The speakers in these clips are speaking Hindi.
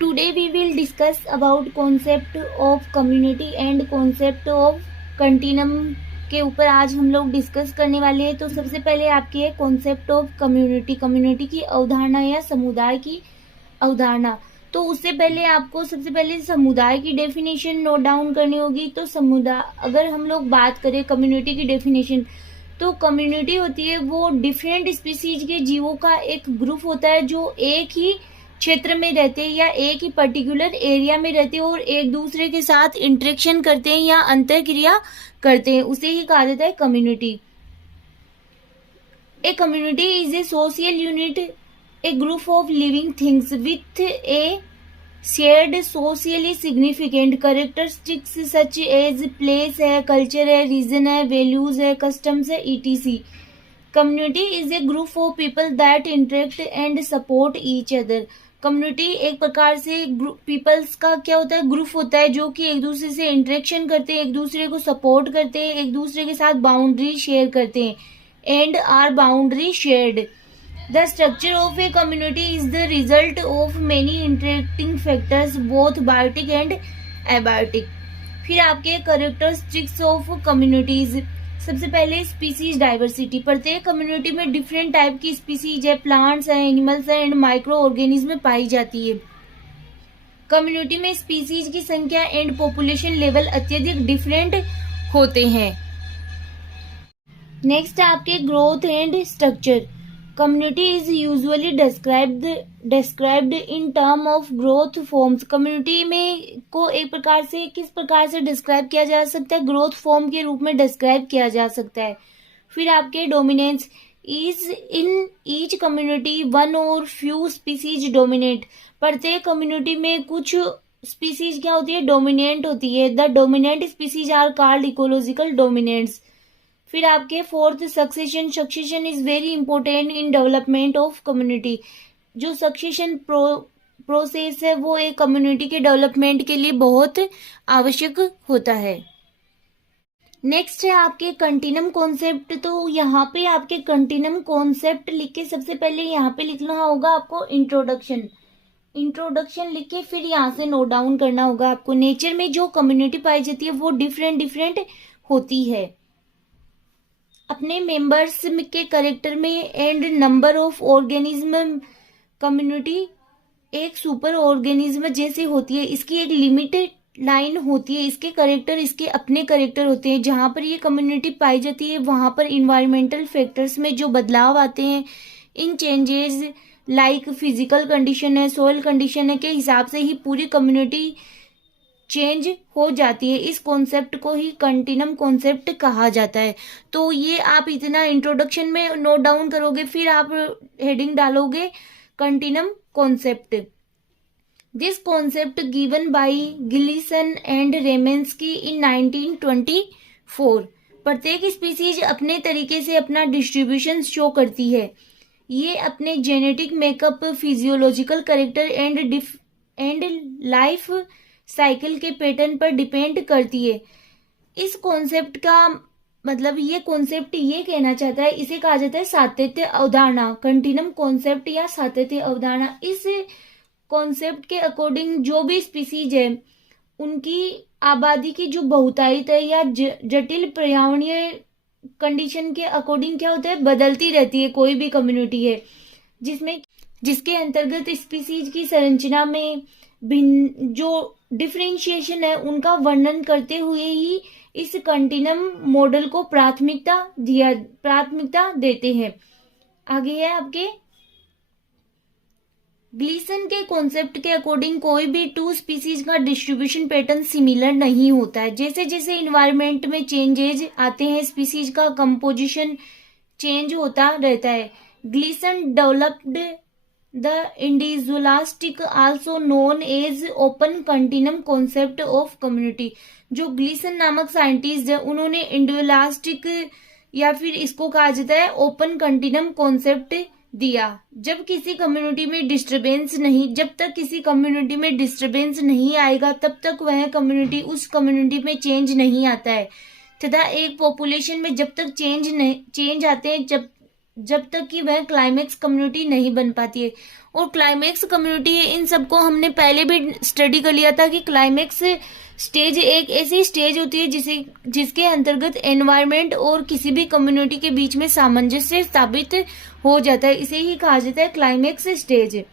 Today we will discuss about concept of community and concept of continuum के ऊपर आज हम लोग डिस्कस करने वाले हैं। तो सबसे पहले आपकी है कॉन्सेप्ट ऑफ कम्युनिटी, कम्युनिटी की अवधारणा या समुदाय की अवधारणा। तो उससे पहले आपको सबसे पहले समुदाय की डेफिनेशन नोट डाउन करनी होगी। तो समुदाय, अगर हम लोग बात करें कम्युनिटी की डेफिनेशन, तो कम्युनिटी होती है वो डिफरेंट स्पीसीज के जीवों का एक ग्रुप होता है जो एक ही क्षेत्र में रहते हैं या एक ही पर्टिकुलर एरिया में रहते हैं और एक दूसरे के साथ इंटरेक्शन करते हैं या अंतरक्रिया करते हैं, उसे ही कहा जाता है community. A community is a social unit, A group of living things with A shared socially significant characteristics such as place है, culture है, region है, values है, customs है, etc. Community is a group of people that interact and support each other. Community एक प्रकार से पीपल्स का क्या होता है, ग्रुप होता है जो कि एक दूसरे से इंटरेक्शन करते हैं, एक दूसरे को सपोर्ट करते हैं, एक दूसरे के साथ बाउंड्री शेयर करते हैं and are boundary shared. The structure of a community is the result of many interacting factors, both biotic and abiotic. फिर आपके characteristics of communities, सबसे पहले स्पीसीज डाइवर्सिटी। प्रत्येक कम्युनिटी में डिफरेंट टाइप की स्पीसीज है, प्लांट्स है, एनिमल्स है एंड माइक्रो ऑर्गेनिज्म पाई जाती है। कम्युनिटी में स्पीसीज की संख्या एंड पॉपुलेशन लेवल अत्यधिक डिफरेंट होते हैं। नेक्स्ट आपके growth and structure. Community is usually described in term of growth forms. Community में को एक प्रकार से किस प्रकार से डिस्क्राइब किया जा सकता है, ग्रोथ फॉर्म के रूप में डिस्क्राइब किया जा सकता है। फिर आपके dominance, is in each community one or few species dominate. प्रत्येक कम्युनिटी में कुछ स्पीसीज क्या होती है, डोमिनेंट होती है। The dominant species are called ecological dominants. फिर आपके fourth succession, succession is very important in development of community. जो सक्सेशन प्रोसेस है वो एक कम्युनिटी के डेवलपमेंट के लिए बहुत आवश्यक होता है। नेक्स्ट है आपके कंटिन्यूम कॉन्सेप्ट। तो यहाँ पे आपके कंटिन्यूम कॉन्सेप्ट लिख के सबसे पहले यहाँ पे लिखना होगा आपको इंट्रोडक्शन। इंट्रोडक्शन लिख के फिर यहाँ से नोट डाउन करना होगा आपको। नेचर में जो कम्युनिटी पाई जाती है वो डिफरेंट होती है अपने मेंबर्स के करेक्टर में and number of organism. Community एक सुपर ऑर्गेनिज्म जैसे होती है, इसकी एक लिमिटेड लाइन होती है, इसके करेक्टर इसके अपने करेक्टर होते हैं। जहां पर ये कम्युनिटी पाई जाती है वहां पर इन्वायरमेंटल फैक्टर्स में जो बदलाव आते हैं, इन चेंजेस लाइक फिजिकल कंडीशन है, सोयल कंडीशन है के हिसाब से ही पूरी कम्युनिटी चेंज हो जाती है। इस कॉन्सेप्ट को ही कंटिन्यूम कॉन्सेप्ट कहा जाता है। तो ये आप इतना इंट्रोडक्शन में नोट डाउन करोगे, फिर आप हेडिंग डालोगे continuum concept. This concept given by Gleason and Ramensky in 1924। प्रत्येक स्पीसीज अपने तरीके से अपना डिस्ट्रीब्यूशन शो करती है। ये अपने genetic makeup, physiological character and life cycle के पैटर्न पर डिपेंड करती है। इस कॉन्सेप्ट का मतलब, ये कॉन्सेप्ट ये कहना चाहता है, इसे कहा जाता है सातत्य अवधारणा, कंटिन्यूम कॉन्सेप्ट या सातत्य अवधारणा। इस कॉन्सेप्ट के अकॉर्डिंग जो भी स्पीसीज है उनकी आबादी की जो बहुतायत है या जटिल पर्यावरणीय कंडीशन के अकॉर्डिंग क्या होता है, बदलती रहती है। कोई भी कम्युनिटी है जिसके अंतर्गत स्पीसीज की संरचना में भिन्न जो डिफरेंशिएशन है उनका वर्णन करते हुए ही इस कंटिन्यूम मॉडल को प्राथमिकता देते हैं। आगे है आपके ग्लीसन के कॉन्सेप्ट के अकॉर्डिंग कोई भी टू स्पीसीज का डिस्ट्रीब्यूशन पैटर्न सिमिलर नहीं होता है। जैसे जैसे इन्वायरमेंट में चेंजेज आते हैं स्पीसीज का कंपोजिशन चेंज होता रहता है। Gleason developed The individualistic, also known as open continuum concept of community। जो ग्लीसन नामक साइंटिस्ट है उन्होंने इंडिविजुअलिस्टिक या फिर इसको कहा जाता है ओपन कंटिन्यूम कॉन्सेप्ट दिया। जब तक किसी कम्युनिटी में डिस्टरबेंस नहीं आएगा तब तक वह कम्युनिटी उस कम्युनिटी में चेंज नहीं आता है। तथा एक पॉपुलेशन में जब तक चेंज आते हैं जब तक कि वह क्लाइमेक्स कम्युनिटी नहीं बन पाती है। और क्लाइमेक्स कम्युनिटी, इन सबको हमने पहले भी स्टडी कर लिया था कि क्लाइमेक्स स्टेज एक ऐसी स्टेज होती है जिसके अंतर्गत एनवायरनमेंट और किसी भी कम्युनिटी के बीच में सामंजस्य स्थापित हो जाता है। इसे ही कहा जाता है क्लाइमेक्स स्टेज।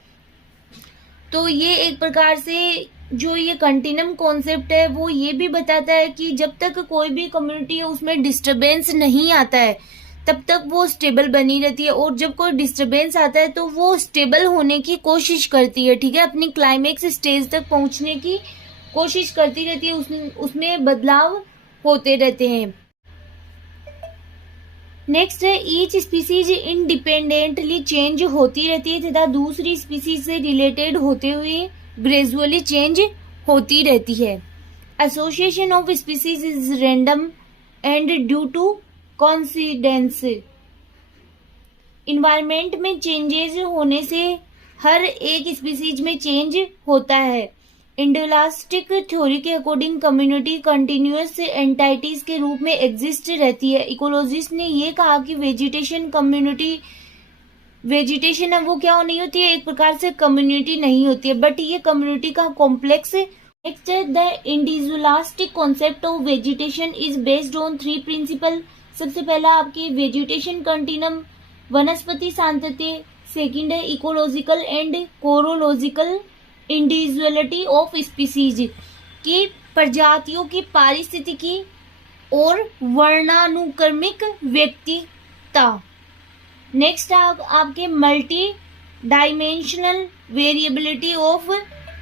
तो ये एक प्रकार से जो ये कंटिन्यूम कॉन्सेप्ट है वो ये भी बताता है कि जब तक कोई भी कम्युनिटी है उसमें डिस्टरबेंस नहीं आता है तब तक वो स्टेबल बनी रहती है, और जब कोई डिस्टरबेंस आता है तो वो स्टेबल होने की कोशिश करती है, ठीक है, अपनी क्लाइमेक्स स्टेज तक पहुंचने की कोशिश करती रहती है, उसमें बदलाव होते रहते हैं। नेक्स्ट है ईच स्पीसीज इंडिपेंडेंटली चेंज होती रहती है तथा दूसरी स्पीसीज से रिलेटेड होते हुए ग्रेजुअली चेंज होती रहती है। Association of species is random and due to coincidence. Environment में चेंजेस होने से हर एक स्पीसीज में चेंज होता है। इंडोलास्टिक थ्योरी के अकॉर्डिंग कम्युनिटी कंटिन्यूअस एंटाइटीज के रूप में एग्जिस्ट रहती है। इकोलॉजिस्ट ने ये कहा कि वेजिटेशन है वो क्या नहीं होती है, एक प्रकार से कम्युनिटी नहीं होती है, बट ये कम्युनिटी का complex. Next the individualistic concept of vegetation is based on 3 principle. सबसे पहला आपकी वेजिटेशन कंटिन्यूम वनस्पति सांतत्य, सेकंड है ecological and chorological individuality of species की प्रजातियों की पारिस्थितिकी और वर्णानुक्रमिक व्यक्तिता। नेक्स्ट आपके multi dimensional variability of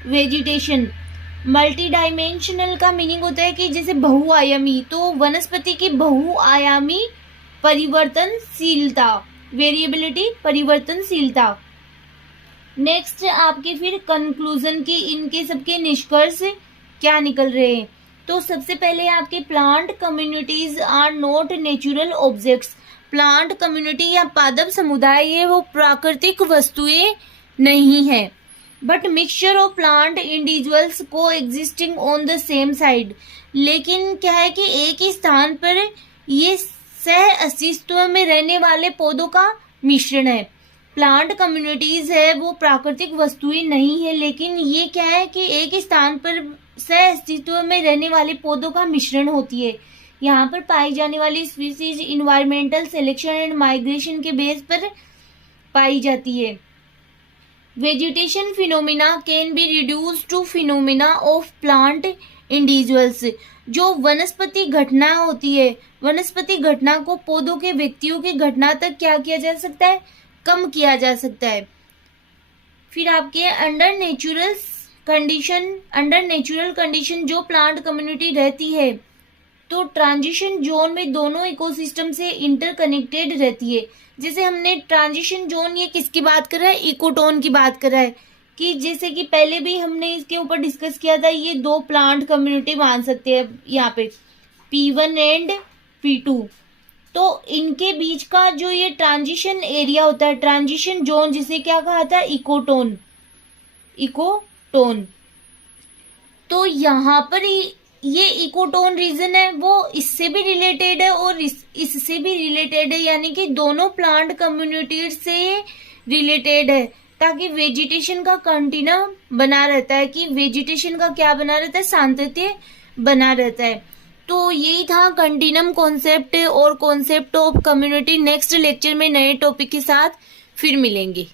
vegetation. Multi dimensional का मीनिंग होता है कि जैसे बहुआयामी, तो वनस्पति की बहुआयामी परिवर्तनशीलता, वेरिएबिलिटी परिवर्तनशीलता। नेक्स्ट आपके फिर कंक्लूजन की इनके सबके निष्कर्ष क्या निकल रहे हैं। तो सबसे पहले आपके plant communities are not natural objects. Plant community या पादप समुदाय ये वो प्राकृतिक वस्तुएं नहीं है, but mixture of plant individuals coexisting on the same side. लेकिन क्या है कि एक ही स्थान पर ये सह अस्तित्व में रहने वाले पौधों का मिश्रण है। प्लांट कम्युनिटीज है वो प्राकृतिक वस्तुएं नहीं है, लेकिन ये क्या है कि एक ही स्थान पर सह अस्तित्व में रहने वाले पौधों का मिश्रण होती है। यहाँ पर पाई जाने वाली species environmental selection and migration के बेस पर पाई जाती है। Vegetation phenomena can be reduce to phenomena of plant individuals. जो वनस्पति घटना होती है, वनस्पति घटना को पौधों के व्यक्तियों की घटना तक क्या किया जा सकता है, कम किया जा सकता है। फिर आपके अंडर नेचुरल कंडीशन जो प्लांट कम्युनिटी रहती है तो ट्रांजिशन जोन में दोनों इकोसिस्टम से इंटरकनेक्टेड रहती है। जैसे हमने ट्रांजिशन जोन ये किसकी बात कर रहा है, इकोटोन की बात कर रहा है, कि जैसे कि पहले भी हमने इसके ऊपर डिस्कस किया था, ये 2 प्लांट कम्युनिटी मान सकते हैं यहाँ पे P1 एंड P2। तो इनके बीच का जो ये ट्रांजिशन एरिया होता है, ट्रांजिशन जोन, जिसे क्या कहा था, इकोटोन। तो यहाँ पर ये इकोटोन रीजन है वो इससे भी रिलेटेड है और इससे भी रिलेटेड है, यानी कि दोनों प्लांट कम्युनिटी से रिलेटेड है, ताकि वेजिटेशन का कंटिन्यूम बना रहता है, कि वेजिटेशन का क्या बना रहता है, सातत्य बना रहता है। तो यही था कंटिन्यूम कॉन्सेप्ट और concept of community. Next lecture में नए टॉपिक के साथ फिर मिलेंगे।